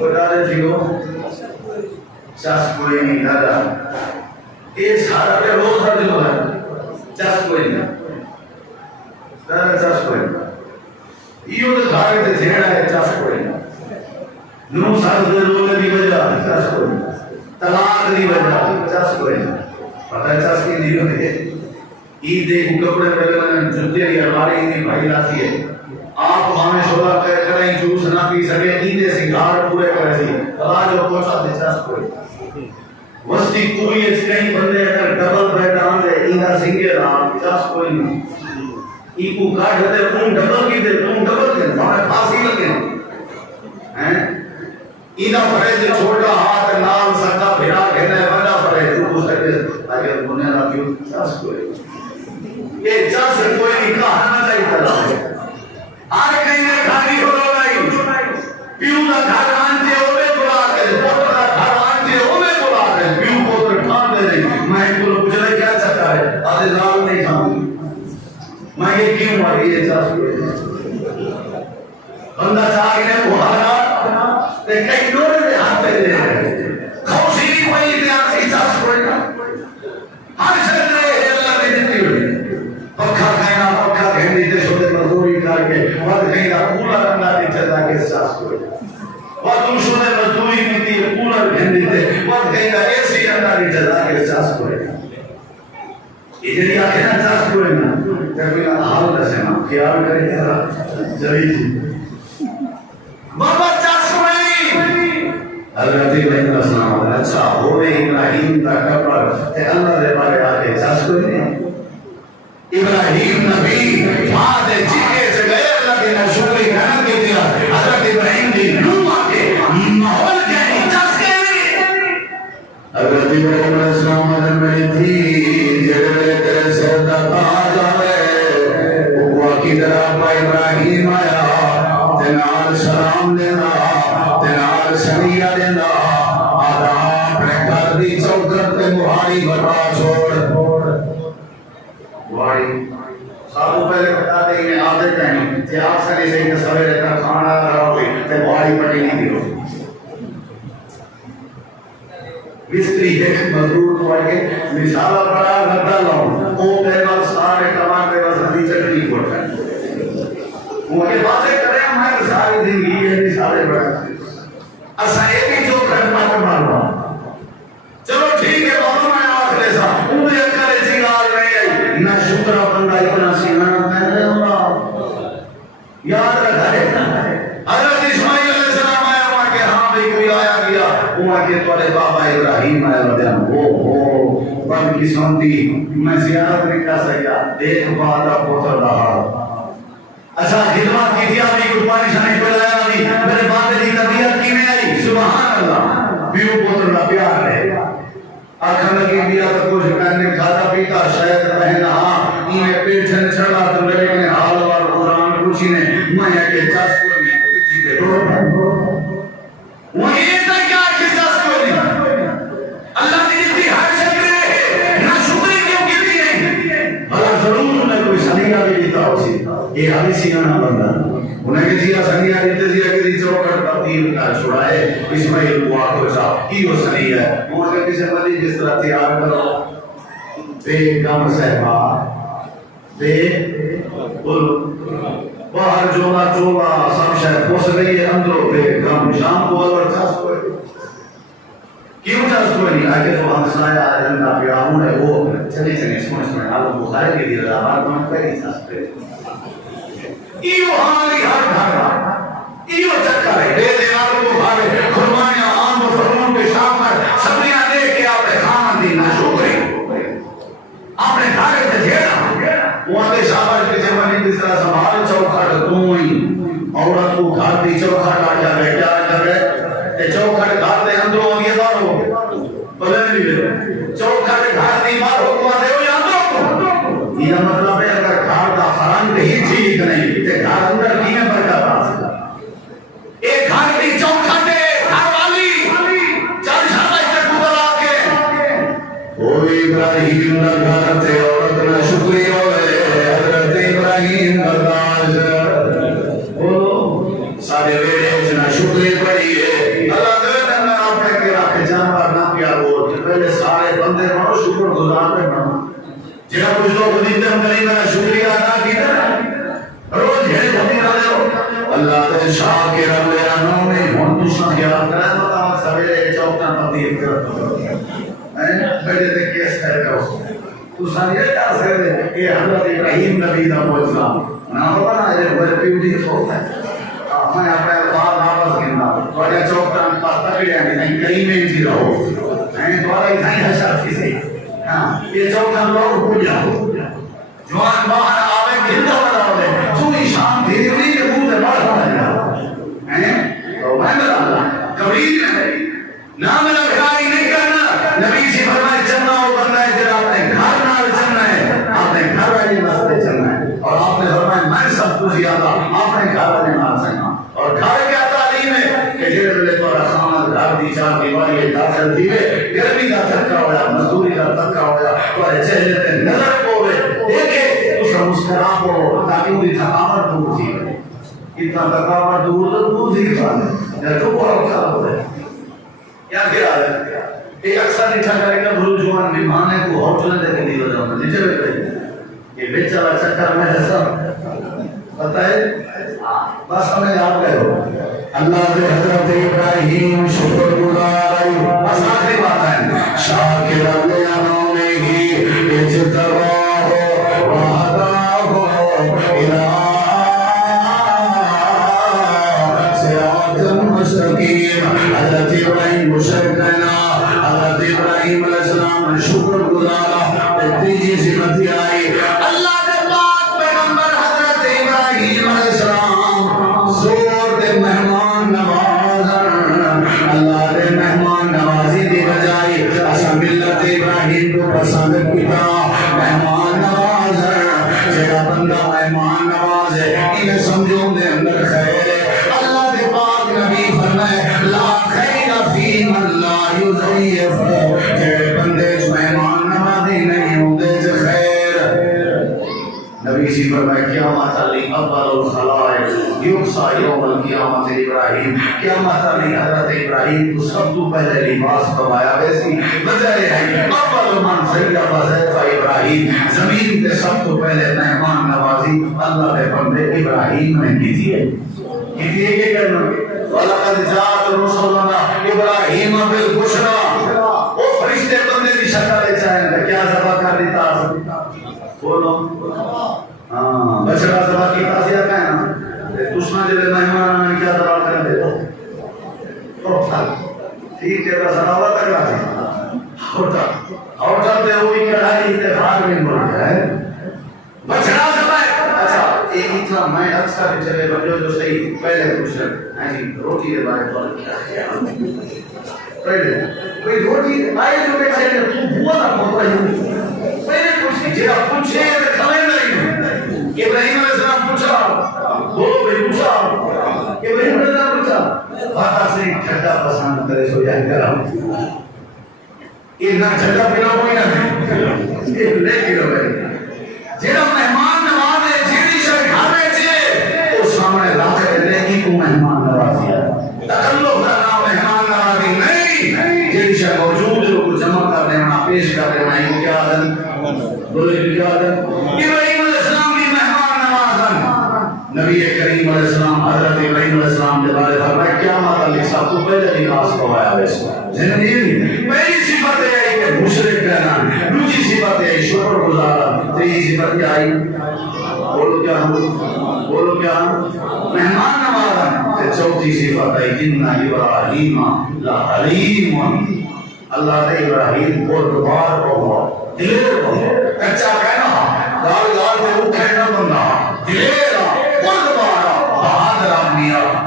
بتا دے تھیو چاسکوں نہیں رہا یہ سارا پہ روز ہر دل ہے چاسکوں نہیں رہا چاسکوں نہیں یہ تو دھارے تے جھیڑا ہے چاسکوں نہیں نو سال دے رونے دی وجہ چاسکوں نہیں طلاق دی وجہ چاسکوں نہیں پتہ ہے چاسکی نہیں ہوتے عید دے کپڑے پہلے میں جوتے دی الماری نہیں بھائی لاتی ہے آپ ہمیں شولا کریں جوس نہ پی سکے عید دے سنگار پورے کرے سی طلاق جو پہنچا دے چاسکوں نہیں وستی کوئی اس کہیں بندے اگر ڈبل بیڈ آن دے اینا سنگے رہا چاسکوں نہیں ایکو کاٹ دے تم ڈبل کی دے تم ڈبل کے ہمیں پھانسی لگے اینا فرید چھوٹا ہاتھ نام سکتا بھیڑا کہنا ہے بڑا فرید تو سکتے اگر بنے نہ کیوں چاس کوئی یہ چاس کوئی نکاح نہ چاہیے تھا آر کہیں نے کھاری ہو رہی پیوں نہ گھر آنجے ہوئے بلا کر پوتر نہ گھر آنجے ہوئے بلا کر پیوں پوتر ٹھان دے رہی میں کو پوچھنے کیا چاہتا ہے آدھے نام نہیں کھاؤں میں یہ کیوں ماری یہ چاس کوئی بندہ چاہیے بہارا تے کئی نور دے ہاتھ دے رہے خوشی نہیں پئی تے آسی چاس کوئی نہ ہر شکل ہے اللہ نے دیتی ہوئی پکھا کھائنا پکھا گھنڈی تے چھوٹے مزدوری کر کے ود کہیں نہ پورا رنگا دی چلا کے چاس کوئی ود تم چھوٹے مزدوری کی پورا گھنڈی تے ود کہیں نہ ایسی رنگا دی چلا کے چاس کوئی یہ جڑی آکھے نا چاس کوئی نہ تے کوئی نہ حال دسے نا خیال کرے گا جری جی بابا چاس کوئی حضرت ابراہیم علیہ السلام اچھا ہوئے ابراہیم کا کپڑ تے اللہ دے بارے آگے چاس کوئی نہیں ابراہیم نبی فاد جیتے سے گئے اللہ کے نشوری گھر کے دیا حضرت ابراہیم دی نوع کے ماحول کے نہیں چاس کے نہیں حضرت ابراہیم علیہ السلام حضرت میں تھی جڑے تیرے سردہ کہا جائے وہ کی طرح ابراہیم آیا تنال سلام دینا تنال سنیہ دینا آدھا اپنے گھر دی چوکر تے بہاری بتا چھوڑ بہاری سابو پہلے بتا دے انہیں آدھے کہیں کہ آپ سنی سے انہیں سویرے کا کھانا رہا ہوئی تے بہاری پٹی نہیں دیو مستری ایک مزدور کو آگے مثالہ بڑا گھٹا لاؤں او پہلا سارے کمان پہ وزنی چکری کو ہے وہ کے باتیں کریں ہمیں ساری زندگی ہے سارے بڑا اسا ایک ہی جو کرنا کو ماروا چلو ٹھیک ہے بابا میں آخر سا انہیں کرے سنگار نہیں آئی نہ شکر بندہ اتنا سنگار میں اللہ یاد رکھا ہے حضرت اسماعیل علیہ السلام آیا وہاں کہ ہاں بھی کوئی آیا گیا وہاں کہ تھوڑے بابا ابراہیم آیا ودیان وہ بند کی سنتی میں زیارت نہیں کر سکیا ایک بادہ پوتر رہا اچھا خدمات کی تھی آبی قربانی شانی پر آیا آبی میرے باندے دی طبیعت کی میں آئی سبحان اللہ بیو پوتر کا پیار ہے آخر لگی بیا تو کچھ کرنے کھاتا پیتا شاید رہنا ہاں انہیں پیٹھن چھڑا تو لڑے نے حال وار قرآن کچھ نے میں کہ چاس کو نہیں کچھ دے وہ یہ تک کیا کہ چاس کو نہیں اللہ نے جتنی ہر شکر ہے نہ شکری کیوں کتنی نہیں بھلا ضرور انہیں کوئی سنیہ بھی دیتا ہو سی یہ حالی سیانا بندہ انہیں کہ جیا سنیہ دیتے زیا کہ دی چوکڑ تبدیل کا چھوڑائے اسماعیل کو آکو چاہ کیوں سنیہ ہے وہ اگر کسی ملی جس طرح تیار کرو بے کم صحبہ بے باہر جولا چولا سب شاید پوس گئی ہے اندروں بے کم شام کو اور چاس کوئی کیوں چاس کوئی نہیں آگے تو ہم سنایا آجن کا پیاروں ہے وہ چلے چلے سنے آلو بخارے کے لیے رہا ہر کون پہلی چاس کوئی ایو ہماری ہر گھر ایو چکر ہے دے دیواروں کو بھارے خرمانیاں آم و فرمون کے شام پر سبریاں دے کے آپ نے خامن دی نشوکری آپ نے گھارے سے جھیڑا وہاں دے شاباش کے جمعی کس طرح سنبھال چوکھٹ دوئی عورت کو گھر دی چوکھٹ آ جائے کیا کر رہے تے چوکھٹ گھر دے اندروں آگے دارو بلے نہیں چوکھٹ گھر دی مار حکمہ دے ہو یا اندروں یہ مطلب ہے اگر گھر دا فرنگ ہی ٹھیک نہیں تے گھر اندر کی میں برکت آ سکتا نہ شکریہ پڑھیے اللہ دے نہ آپ کے رکھ جانور نہ کیا بول پہلے سارے بندے بنو شکر گزار پہ بنو جہاں کچھ لوگ دیتے ہم کہیں میں شکریہ ادا کیتا روز ہے جھوٹی نہ دے اللہ دے شاہ کے رب لے انہوں میں ہم دوسرا کیا کرے بتا سویرے چوکتا تبدیل کرتا بیٹے دے کیس کر کرو تو سانیہ کیا سکتے کہ حضرت ابراہیم نبی دا موجزہ نہ ہوگا نا یہ بڑے پیوٹی ہوتا ہے میں اپنے الفاظ واپس گننا تھوڑے چوکتا پاس تکڑے ہیں نہیں کہیں میں جی رہو دوارا اتنا ہی حشر کسی یہ چوکتا لوگ بھول جاؤ جوان باہر آوے گھنٹا بنا ہوئے تو ہی شام دھیری ہوئی کہ منہ سے بڑھ رہا ہے تو میں بتا اللہ کبھی نہ میرا بھائی نہیں کرنا نبی سے فرمائے چلنا ہو بندہ ہے جب آپ نے گھر نال چلنا ہے آپ نے گھر والی مسئلے چلنا ہے اور آپ نے فرمائے میں سب کچھ زیادہ آپ نے گھر والے نال چلنا اور گھر کیا تعلیم ہے کہ جیرے بلے تو رخامت گھر دی چار دیواری داخل دیوے گرمی کا تھکا ہویا مزدوری کا تھکا ہویا تو چہرے تے نظر پوے دیکھے اس کا مسکرا پو تاکہ وہ تھکاوٹ دور تھی اتنا تھکاوٹ دور تو دور تھی یا تو بہت خراب ہو رہے کیا کیا ہے ایک اکثر لکھا کرے گا بھلو جوان مہمانے کو ہوٹل دے کے نہیں ہو جاؤں گا نیچے بیٹھے یہ بیچارہ چکر میں ہے سب پتہ ہے بس ہمیں یاد گئے ہو اللہ کے حضرت ابراہیم شکر گزار بس آخری بات ہے شاکر انہوں نے ہی اجتباہ وہداہ الہ صراط مستقیم حضرت ابراہیم مشرکنا حضرت ابراہیم علیہ السلام شکر گزارا تیجی صفت آئی اللہ کے پاک پیغمبر حضرت ابراہیم علیہ السلام زور دے مہمان نواز اللہ دے مہمان نوازی دی بجائی اسا ملت ابراہیم کو پسند کیا مہمان نواز جگہ بندہ مہمان نواز ہے انہیں سمجھوں دے اندر خیر ہے اللہ دے پاک نبی فرمائے لا خیر فی من لا یضیف کہ بندے مہمان نوازی نہیں ہوں دے خیر نبی سی فرمائے قیامت علی اول الخلائق یقصا یوم القیامت ابراہیم قیامت علی حضرت ابراہیم کو سب تو پہلے لباس فرمایا ویسی وجہ ہے اول من سیدہ وزیفہ ابراہیم زمین کے سب تو پہلے مہمان نوازی اللہ کے بندے ابراہیم نے کی تھی کیونکہ یہ کرنا وَلَقَدْ جَاءَتْ رُسُلُنَا ابراہیم بِالْبُشْرَى وہ فرشتے بندے کی شکل چاہیں گے کیا ذبح کر دیتا بولو بچڑا ذبح کی تاثیر کا ہے نا دشمن جلے مہمان نے کیا ذبح کر دے تو ٹھیک ہے بس ہوا تک رہا اور چلتے ہوئی کڑھائی اتفاق نہیں بول رہا ہے بچڑا ذبح اچھا ایک اتنا میں اکثر چلے بجو جو صحیح پہلے کچھ روٹی کے بارے تو کیا پہلے کوئی روٹی آئے جو بیٹھے تو بوا نہ پہنچ رہی پہلے کچھ جیرا پوچھے کھانے نہیں ابراہیم علیہ السلام پوچھا وہ بھی پوچھا ابراہیم علیہ السلام پوچھا بات سے ٹھنڈا پسند کرے سو جائے گرم یہ نہ ٹھنڈا پینا کوئی نہ یہ لے کے رہے جیرا مہمان نواز ہے جیڑی شے کھاوے چے او سامنے رکھ کے نہیں کو مہمان نوازی تکلف کرنا مہمان نوازی نہیں جیڑی شے موجود ہے کو جمع کر دینا پیش کر دینا یہ کیا ہے بولے کیا ہے ابراہیم علیہ السلام بھی مہمان نواز نبی کریم علیہ السلام حضرت ابراہیم علیہ السلام کے بارے فرمایا قیامت علی سب تو پہلے لباس پوایا ویسے زندگی پہلی صفت ہے کہ مشرک کہنا دوسری صفت ہے شکر گزار تیسری صفت کیا آئی بولو کیا مہمان نواز چوتھی صفت ہے ان ابراہیم لحلیم اللہ نے ابراہیم کو دوبار کو دلیر کو کچا کہنا گال گال سے اٹھنا بندہ دلیر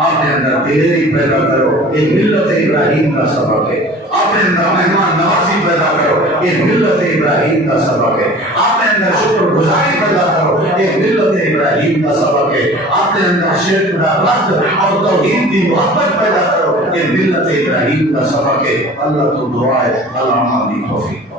آپ نے اندر دلیری پیدا کرو یہ ملت ابراہیم کا سبق ہے آپ نے اندر مہمان نوازی پیدا کرو یہ ملت ابراہیم کا سبق ہے آپ نے اندر شکر گزاری پیدا کرو یہ ملت ابراہیم کا سبق ہے آپ نے اندر شرک کا رد اور توحید کی محبت پیدا کرو یہ ملت ابراہیم کا سبق ہے اللہ تو دعا ہے اللہ ہماری توفیق